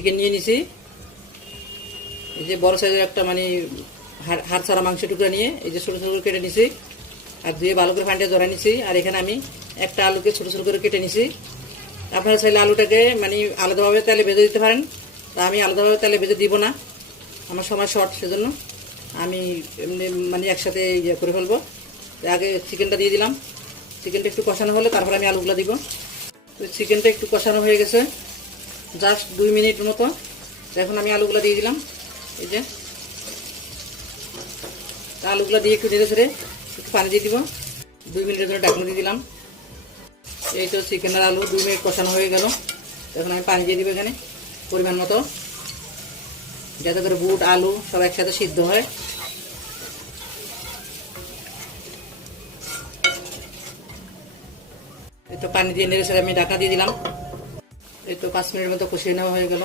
Chicken নিয়ে নিছি, এই যে বড় সাইজের একটা মানে হাড় ছাড়া মাংস টুকরা নিয়ে এই যে ছোটো ছোটো করে কেটে নিছি, আর ধুয়ে ভালো করে পানিটা জড়াই নিছি। আর এখানে আমি একটা আলুকে ছোটো ছোটো করে কেটে নিছি। আপনারা চাইলে আলুটাকে মানে আলাদাভাবে তেলে ভেজে দিতে পারেন, তা আমি আলাদাভাবে তেলে ভেজে দিব না, আমার সময় শর্ট, সেজন্য আমি এমনি মানে একসাথে ইয়ে করে ফেলবো। আগে চিকেনটা দিয়ে দিলাম, চিকেনটা একটু কষানো হলে তারপর আমি আলুগুলো দিব। তো চিকেনটা একটু কষানো হয়ে গেছে, জাস্ট 2 মিনিট মতো। এখন আমি আলুগুলো দিয়ে দিলাম, এই যে আলুগুলো দিয়ে একটু ধীরে ধীরে একটু পানি দিয়ে দিব। 2 মিনিটের জন্য ঢাকনা দিয়ে দিলাম। এই তো চিকেন আর আলু 2 মিনিট কষানো হয়ে গেল। এখন আমি পানি দিয়ে দিব এখানে পরিমাণ মতো, যাতে করে বুট আলু সব একসাথে সিদ্ধ হয়। এই তো পানি দিয়ে নেড়ে সেরে আমি ঢাকা দিয়ে দিলাম। এই তো 5 মিনিটের মতো কষিয়ে নেওয়া হয়ে গেল।